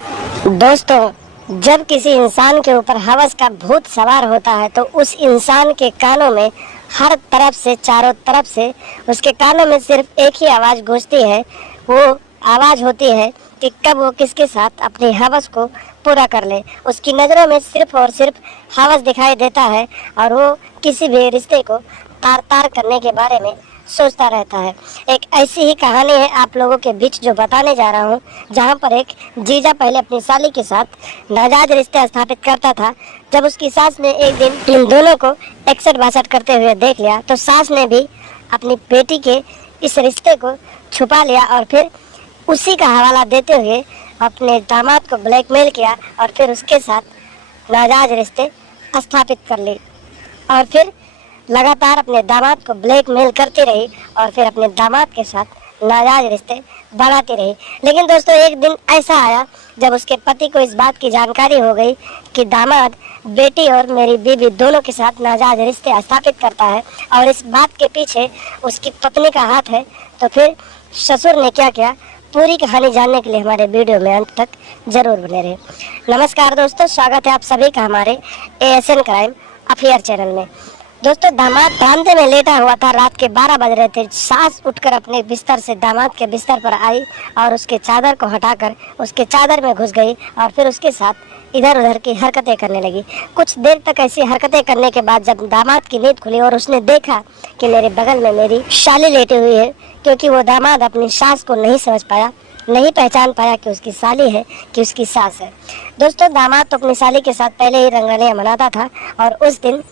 दोस्तों, जब किसी इंसान के ऊपर हवस का भूत सवार होता है तो उस इंसान के कानों में हर तरफ से, चारों तरफ से उसके कानों में सिर्फ एक ही आवाज़ गूंजती है। वो आवाज़ होती है कि कब वो किसके साथ अपनी हवस को पूरा कर ले। उसकी नज़रों में सिर्फ और सिर्फ हवस दिखाई देता है और वो किसी भी रिश्ते को तार तार करने के बारे में सोचता रहता है। एक ऐसी ही कहानी है आप लोगों के बीच जो बताने जा रहा हूँ, जहाँ पर एक जीजा पहले अपनी साली के साथ नाजायज रिश्ते स्थापित करता था। जब उसकी सास ने एक दिन इन दोनों को एकसठ बासठ करते हुए देख लिया तो सास ने भी अपनी बेटी के इस रिश्ते को छुपा लिया और फिर उसी का हवाला देते हुए अपने दामाद को ब्लैकमेल किया और फिर उसके साथ नाजायज रिश्ते स्थापित कर ली और फिर लगातार अपने दामाद को ब्लैकमेल करती रही और फिर अपने दामाद के साथ नाजायज रिश्ते बढ़ाती रही। लेकिन दोस्तों, एक दिन ऐसा आया जब उसके पति को इस बात की जानकारी हो गई कि दामाद बेटी और मेरी बीवी दोनों के साथ नाजायज रिश्ते स्थापित करता है और इस बात के पीछे उसकी पत्नी का हाथ है। तो फिर ससुर ने क्या किया, पूरी कहानी जानने के लिए हमारे वीडियो में अंत तक जरूर बने रहे। नमस्कार दोस्तों, स्वागत है आप सभी का हमारे ASN क्राइम अफेयर चैनल में। दोस्तों, दामाद बरामदे में लेटा हुआ था। रात के 12 बज रहे थे। सास उठकर अपने बिस्तर से दामाद के बिस्तर पर आई और उसके चादर को हटाकर उसके चादर में घुस गई और फिर उसके साथ इधर उधर की हरकतें करने लगी। कुछ देर तक ऐसी हरकतें करने के बाद जब दामाद की नींद खुली और उसने देखा कि मेरे बगल में मेरी साली लेटी हुई है, क्योंकि वो दामाद अपनी सास को नहीं समझ पाया, नहीं पहचान पाया कि उसकी साली है कि उसकी सास है। दोस्तों, दामाद तो अपनी साली के साथ पहले ही रंगरलियां मनाता था और उस दिन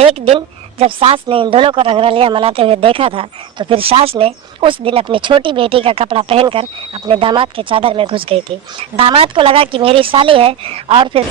एक दिन जब सास ने इन दोनों को रंगरलियां मनाते हुए देखा था तो फिर सास ने उस दिन अपनी छोटी बेटी का कपड़ा पहनकर अपने दामाद के चादर में घुस गई थी। दामाद को लगा कि मेरी साली है और फिर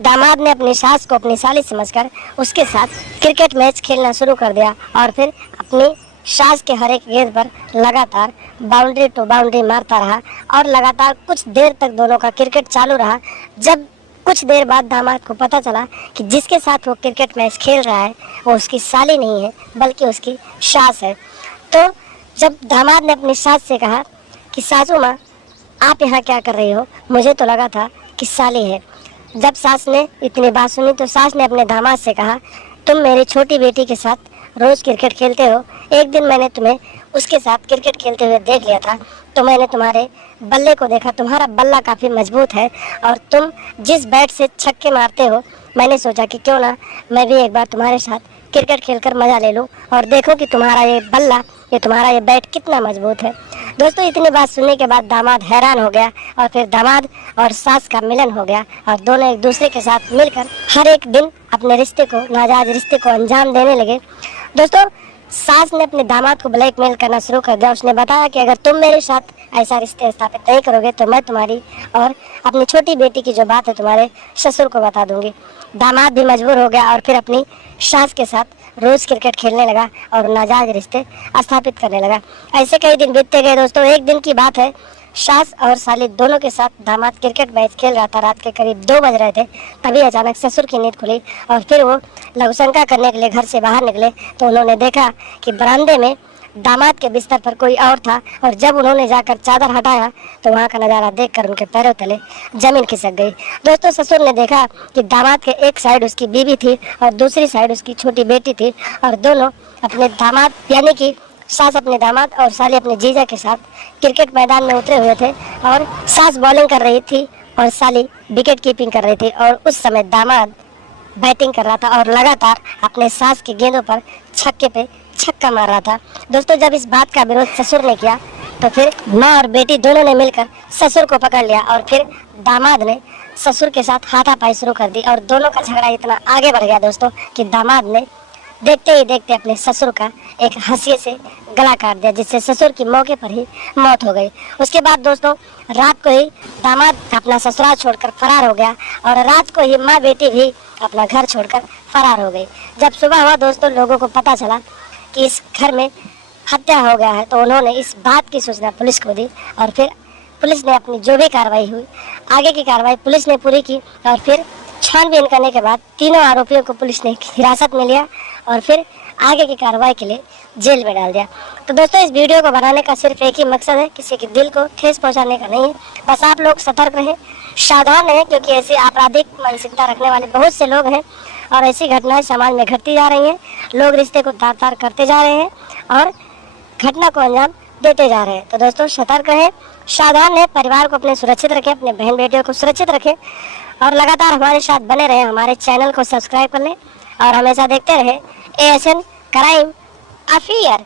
दामाद ने अपनी सास को अपनी साली समझकर उसके साथ क्रिकेट मैच खेलना शुरू कर दिया और फिर अपनी सास के हर एक गेंद पर लगातार बाउंड्री टू बाउंड्री मारता रहा और लगातार कुछ देर तक दोनों का क्रिकेट चालू रहा। जब कुछ देर बाद दामाद को पता चला कि जिसके साथ वो क्रिकेट मैच खेल रहा है वो उसकी साली नहीं है बल्कि उसकी सास है। तो जब दामाद ने अपनी सास से कहा कि सासू माँ, आप यहाँ क्या कर रही हो, मुझे तो लगा था कि साली है। जब सास ने इतनी बात सुनी तो सास ने अपने दामाद से कहा, तुम मेरी छोटी बेटी के साथ रोज़ क्रिकेट खेलते हो, एक दिन मैंने तुम्हें उसके साथ क्रिकेट खेलते हुए देख लिया था तो मैंने तुम्हारे बल्ले को देखा, तुम्हारा बल्ला काफ़ी मजबूत है और तुम जिस बैट से छक्के मारते हो, मैंने सोचा कि क्यों ना मैं भी एक बार तुम्हारे साथ क्रिकेट खेलकर मज़ा ले लूं और देखो कि तुम्हारा ये बल्ला, तुम्हारा ये बैट कितना मजबूत है। दोस्तों, इतनी बात सुनने के बाद दामाद हैरान हो गया और फिर दामाद और सास का मिलन हो गया और दोनों एक दूसरे के साथ मिलकर हर एक दिन अपने रिश्ते को, नाजायज रिश्ते को अंजाम देने लगे। दोस्तों, सास ने अपने दामाद को ब्लैकमेल करना शुरू कर दिया। उसने बताया कि अगर तुम मेरे साथ ऐसा रिश्ते स्थापित नहीं करोगे तो मैं तुम्हारी और अपनी छोटी बेटी की जो बात है तुम्हारे ससुर को बता दूंगी। दामाद भी मजबूर हो गया और फिर अपनी सास के साथ रोज़ क्रिकेट खेलने लगा और नाजायज रिश्ते स्थापित करने लगा। ऐसे कई दिन बीतते गए। दोस्तों, एक दिन की बात है, सास और साली दोनों के साथ दामाद क्रिकेट मैच खेल रहा था। रात के करीब 2 बज रहे थे। तभी अचानक ससुर की नींद खुली और फिर वो लघुशंका करने के लिए घर से बाहर निकले तो उन्होंने देखा कि बरामदे में दामाद के बिस्तर पर कोई और था और जब उन्होंने जाकर चादर हटाया तो वहाँ का नज़ारा देखकर उनके पैरों तले जमीन खिसक गई। दोस्तों, ससुर ने देखा कि दामाद के एक साइड उसकी बीवी थी और दूसरी साइड उसकी छोटी बेटी थी और दोनों अपने दामाद, यानी कि सास अपने दामाद और साली अपने जीजा के साथ क्रिकेट मैदान में उतरे हुए थे और सास बॉलिंग कर रही थी और साली विकेट कीपिंग कर रही थी और उस समय दामाद बैटिंग कर रहा था और लगातार अपने सास की गेंदों पर छक्के पे छक्का मार रहा था। दोस्तों, जब इस बात का विरोध ससुर ने किया तो फिर माँ और बेटी दोनों ने मिलकर ससुर को पकड़ लिया और फिर दामाद ने ससुर के साथ हाथापाई शुरू कर दी और दोनों का झगड़ा इतना आगे बढ़ गया दोस्तों कि दामाद ने देखते ही देखते अपने ससुर का एक हंसिए से गला काट दिया, जिससे ससुर की मौके पर ही मौत हो गई। उसके बाद दोस्तों, रात को ही दामाद अपना ससुराल छोड़कर फरार हो गया और रात को ही माँ बेटी भी अपना घर छोड़कर फरार हो गई। जब सुबह हुआ दोस्तों, लोगों को पता चला कि इस घर में हत्या हो गया है तो उन्होंने इस बात की सूचना पुलिस को दी और फिर पुलिस ने अपनी जो भी कार्रवाई हुई, आगे की कार्रवाई पुलिस ने पूरी की और फिर छानबीन करने के बाद तीनों आरोपियों को पुलिस ने हिरासत में लिया और फिर आगे की कार्रवाई के लिए जेल में डाल दिया। तो दोस्तों, इस वीडियो को बनाने का सिर्फ एक ही मकसद है, किसी के दिल को ठेस पहुंचाने का नहीं है। बस आप लोग सतर्क रहें, सावधान रहें, क्योंकि ऐसी आपराधिक मानसिकता रखने वाले बहुत से लोग हैं और ऐसी घटनाएं समाज में घटती जा रही हैं। लोग रिश्ते को तार तार करते जा रहे हैं और घटना को अंजाम देते जा रहे हैं। तो दोस्तों, सतर्क रहें, सावधान रहें, परिवार को अपने सुरक्षित रखें, अपने बहन बेटियों को सुरक्षित रखें और लगातार हमारे साथ बने रहें। हमारे चैनल को सब्सक्राइब कर लें और हमेशा देखते रहें ASN क्राइम अफेयर।